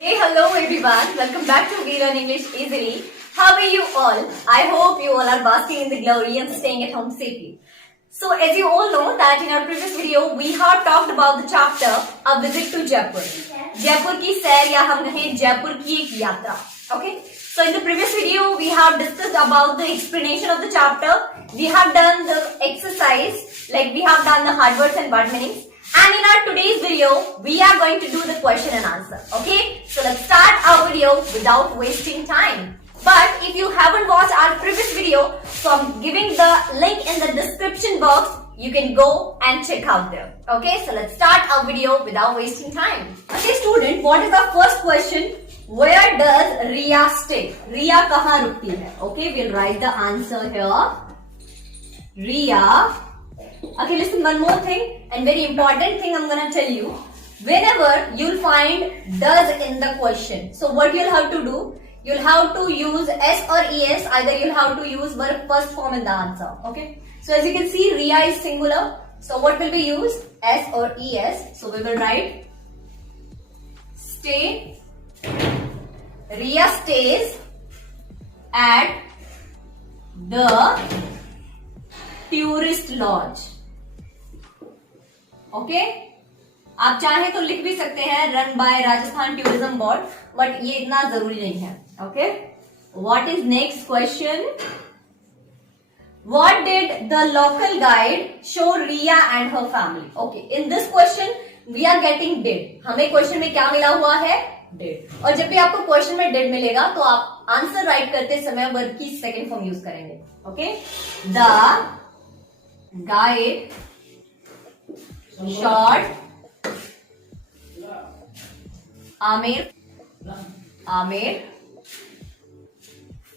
Hey, hello everyone. Welcome back to We Learn English Easily. How are you all? I hope you all are basking in the glory and staying at home safely. So, as you all know that in our previous video, we have talked about the chapter A Visit to Jaipur. Jaipur की सैर या हम कहें जयपुर की एक यात्रा. Okay. So, in the previous video, we have discussed about the explanation of the chapter. We have done the exercise, like we have done the hard words and word meanings. And in our today's video, we are going to do the question and answer. Okay? So let's start our video without wasting time. But if you haven't watched our previous video, so I'm giving the link in the description box. You can go and check out there. Okay? So let's start our video without wasting time. Okay, student, what is the first question? Where does Riya stay? Riya kahan rukti hai? Okay, we'll write the answer here. Riya. Okay, listen, one more thing and very important thing I'm gonna tell you. Whenever you'll find does in the question, so what you'll have to do, you'll have to use S or ES, either you'll have to use verb first form in the answer. Okay, so as you can see, Riya is singular, so what will be used? S or ES. So we will write stay. Riya stays at the tourist lodge. Okay, आप चाहे तो लिख भी सकते हैं run by Rajasthan tourism board, but ये इतना जरूरी नहीं है. Okay, what is next question? What did the local guide show Riya and her family? Okay, in this question we are getting did. हमें क्वेश्चन में क्या मिला हुआ है? डिड. और जब भी आपको क्वेश्चन में डिड मिलेगा तो आप आंसर राइट करते समय वर्ब की सेकेंड फॉर्म यूज करेंगे. Okay, the guide shot Amer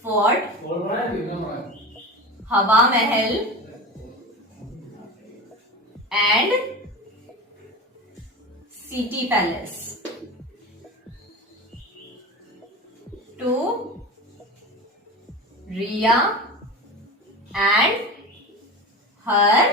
Fort Hawa Mahal and City Palace to Riya and her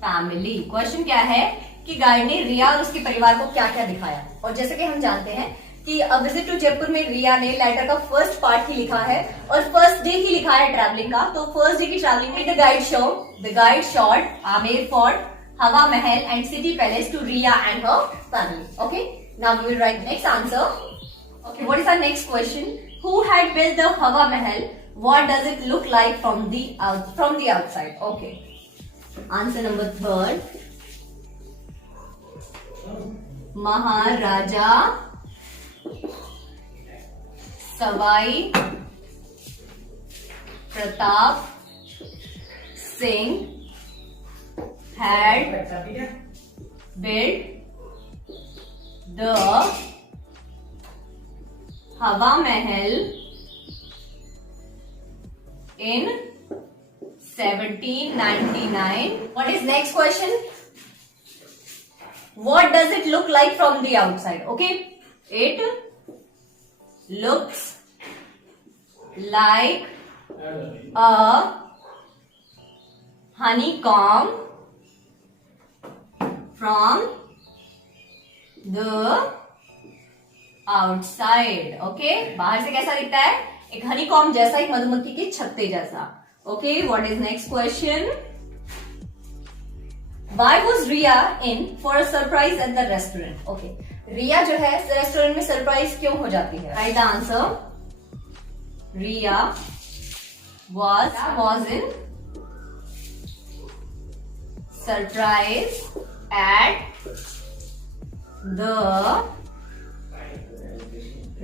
family. Question क्या है कि गाइड ने रिया और उसके परिवार को क्या क्या दिखाया. और जैसे कि हम जानते हैं कि अ विजिट टू जयपुर में रिया ने लेटर का फर्स्ट पार्ट ही लिखा है और फर्स्ट डे ही लिखा है ट्रैवलिंग का. तो फर्स्ट डे की ट्रैवलिंग में the guide shot Amer fort, Hawa Mahal and city palace to Riya and her family. Okay, now we will write next answer. Okay, what is our next question? Who had built the Hawa Mahal? What does it look like from the outside? Okay. Answer number third. Maharaja Savai Pratap Singh had built the Hawa Mahal in 1799. What is next question? What does it look like from the outside? Okay, it looks like a honeycomb from the outside. Okay, बाहर से कैसा दिखता है? एक honeycomb जैसा, एक मधुमक्खी के छत्ते जैसा. Okay, what is next question? Why was Riya in for a surprise at the restaurant? Okay, Riya जो है रेस्टोरेंट में सरप्राइज क्यों हो जाती है? Write the answer. Riya was in surprise at the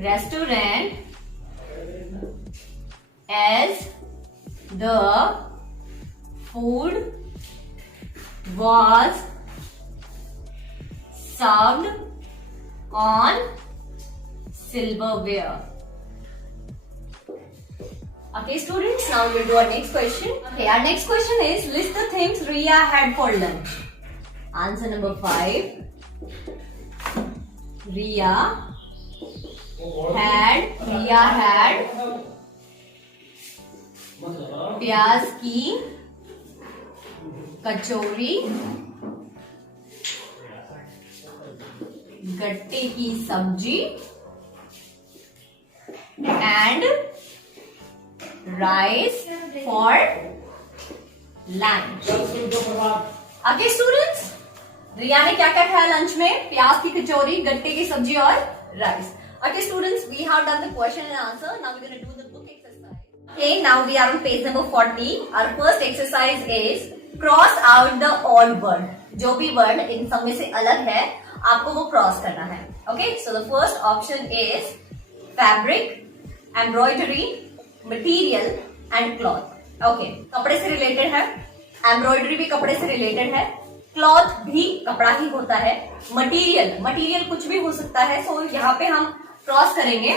restaurant as the food was served on silverware. Okay, students, now we'll do our next question. Okay, our next question is list the things Riya had for lunch. Answer number 5. Riya had प्याज की कचौरी, गट्टे की सब्जी, and rice for lunch. Okay students, रिया ने क्या क्या खाया lunch में? प्याज की कचौरी, गट्टे की सब्जी और rice. Okay students, we have done the question and answer. Now we're going to do the book exercise. Okay, now we are on page number 40. Our first exercise is cross out the odd word. जो भी word इन सब में से अलग है, आपको वो cross करना है. Okay, so the first option is fabric, embroidery, material and cloth. Okay, कपड़े से related है, embroidery भी कपड़े से related है, cloth भी कपड़ा ही होता है, material कुछ भी हो सकता है. So यहाँ पे हम क्रॉस करेंगे.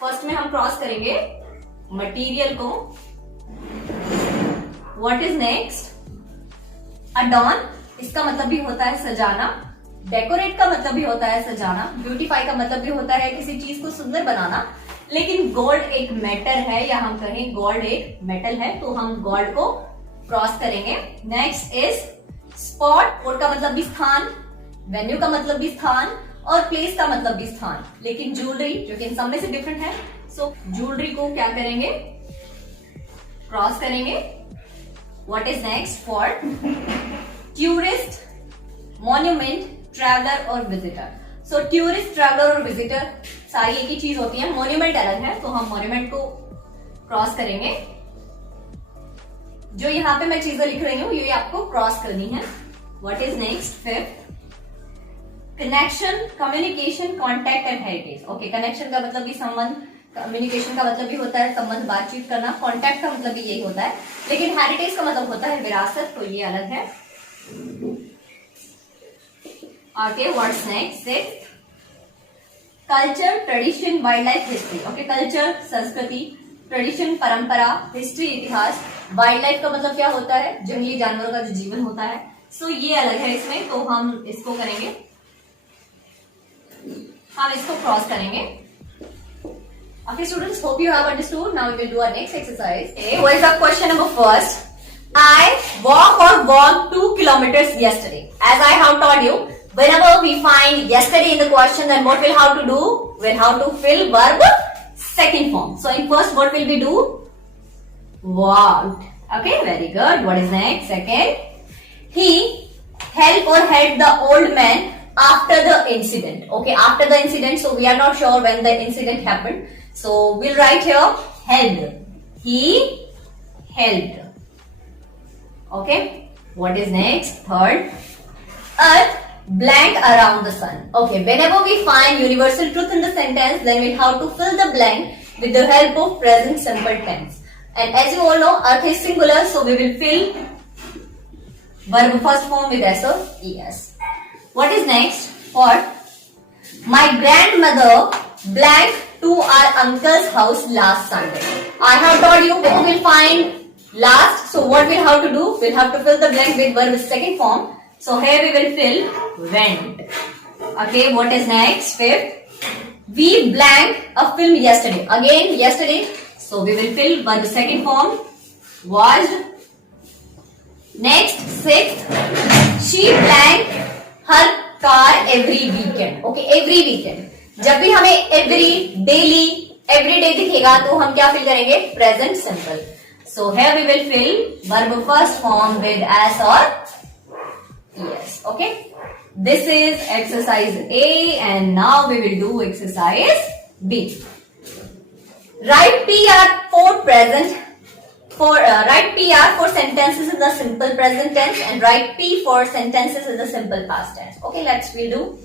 फर्स्ट में हम क्रॉस करेंगे मटेरियल को. What is next? अडॉर्न, इसका मतलब भी होता है सजाना. डेकोरेट का मतलब भी होता है सजाना. ब्यूटीफाई का मतलब भी होता है किसी चीज को सुंदर बनाना. लेकिन गोल्ड एक मेटल है, या हम कहें गोल्ड एक मेटल है, तो हम गोल्ड को क्रॉस करेंगे. Next is spot. स्पॉट का मतलब भी स्थान, वेन्यू का मतलब भी स्थान, और प्लेस का मतलब भी स्थान. लेकिन ज्वेलरी, जो कि इन सब में से डिफरेंट है, सो ज्वेलरी को क्या करेंगे? क्रॉस करेंगे. What is next? For tourist, monument, traveller और विजिटर. सो टूरिस्ट, ट्रैवलर और विजिटर सारी एक ही चीज होती है. मॉन्यूमेंट अलग है, तो हम मॉन्यूमेंट को क्रॉस करेंगे. जो यहाँ पे मैं चीजें लिख रही हूं, ये आपको क्रॉस करनी है. What is next? Fifth, connection, communication, contact and heritage. Okay, connection का मतलब भी संबंध, कम्युनिकेशन का मतलब भी होता है संबंध, बातचीत करना. कॉन्टैक्ट का मतलब भी यही होता है, लेकिन हेरिटेज का मतलब होता है विरासत, तो ये अलग है. Okay, what's next? Sixth, culture, tradition, wild life, history. Okay, culture संस्कृति, ट्रेडिशन परंपरा, हिस्ट्री इतिहास. वाइल्ड लाइफ का मतलब क्या होता है? जंगली जानवरों का जो जीवन होता है. सो ये अलग है इसमें, तो हम इसको करेंगे, हम इसको क्रॉस करेंगे. Okay students, hope you have understood. Now we will do our next exercise. Okay, what is the question number first? I walked 2 kilometers yesterday. As I have told you, whenever we find yesterday in the question, then what we'll have to do? We'll have to fill verb second form. So in first, what will we do? Walked. Okay, very good. What is next? Second, he helped the old man after the incident. Okay, after the incident, so we are not sure when the incident happened, so we'll write here helped. He helped. Okay, what is next? Third, earth blank around the sun. Okay, whenever we find universal truth in the sentence, then we'll have to fill the blank with the help of present simple tense. And as you all know, earth is singular, so we will fill verb first form with s or es. What is next? For my grandmother blank to our uncle's house last Sunday. I have told you we will find last. So what we'll have to do? We'll have to fill the blank with verb second form. So here we will fill went. Okay, what is next? Fifth, we blank a film yesterday. Again yesterday. So we will fill verb second form. Watched. Next, sixth, she blank her car every weekend. Okay, every weekend. जब भी हमें every, daily, every day दिखेगा, तो हम क्या fill करेंगे? Present simple. So here we will fill verb first form with as or es. Okay. This is exercise A, and now we will do exercise B. Write PR for present. Write PR for sentences in the simple present tense, and write P for sentences in the simple past tense. Okay, we'll do.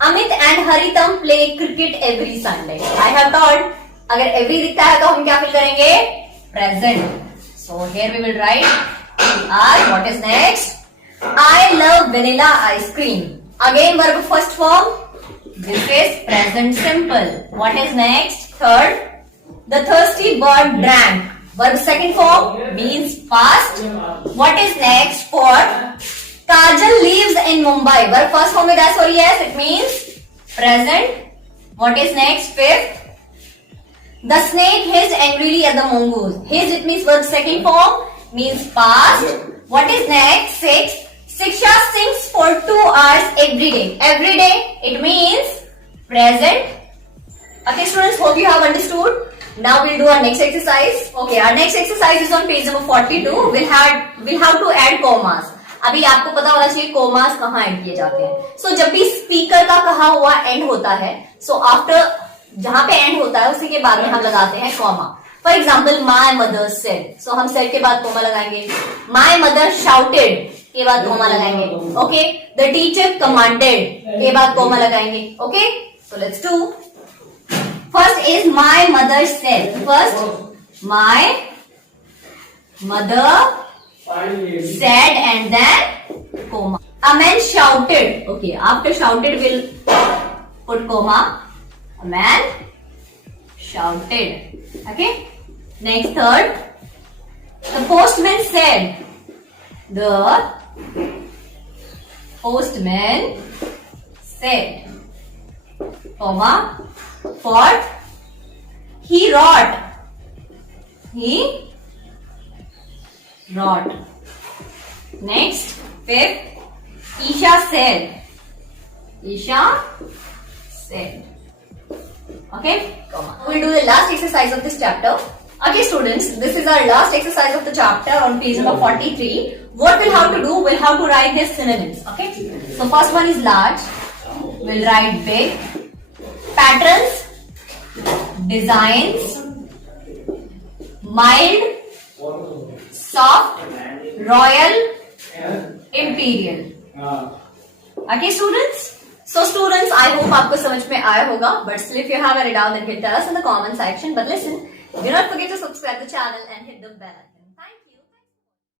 Amit and Haritam play cricket every Sunday. I have told, अगर every दिखता है तो हम क्या fill करेंगे? Present. So here we will write PR. What is next? I love vanilla ice cream. Again verb first form. This is present simple. What is next? Third, the thirsty bird drank. Verb second form means past. What is next? For Kajal lives in Mumbai. Verb first form with as or yes, it means present. What is next? Fifth, the snake hissed angrily at the mongoose. Hissed, it means verb second form, means past. What is next? Sixth, Siksha sings for 2 hours every day. Every day, it means present. Okay students, hope you have understood. Now we'll do our next exercise. Okay, our next exercise is on page number 42. We'll have to add commas. अभी आपको पता होना चाहिए commas कहाँ add किए जाते हैं. So जब भी speaker का कहा हुआ end होता है, so after जहां पे end होता है उसी के बाद में हम लगाते हैं comma. For example, my mother said. So हम said के बाद comma लगाएंगे. My mother shouted के बाद comma लगाएंगे. Okay, the teacher commanded के बाद comma लगाएंगे. Okay, so let's do. First is my mother said. First, my mother said and then comma. A man shouted. Okay, after shouted we'll put comma. A man shouted. Okay. Next, third. The postman said. The postman said. Comma. Fourth, he wrote. He wrote. Next, fifth, Isha said. Isha said. Okay, comma. We'll do the last exercise of this chapter. Okay, students, this is our last exercise of the chapter on page number 43. What we'll have to do, we'll have to write their synonyms. Okay, so first one is large. We'll write big. Patterns, designs, mild, soft, royal, imperial. Okay, students? So students, I hope आपको समझ में आया होगा. But still, if you have any doubt, then you can tell us in the comment section. But listen, do not forget to subscribe the channel and hit the bell.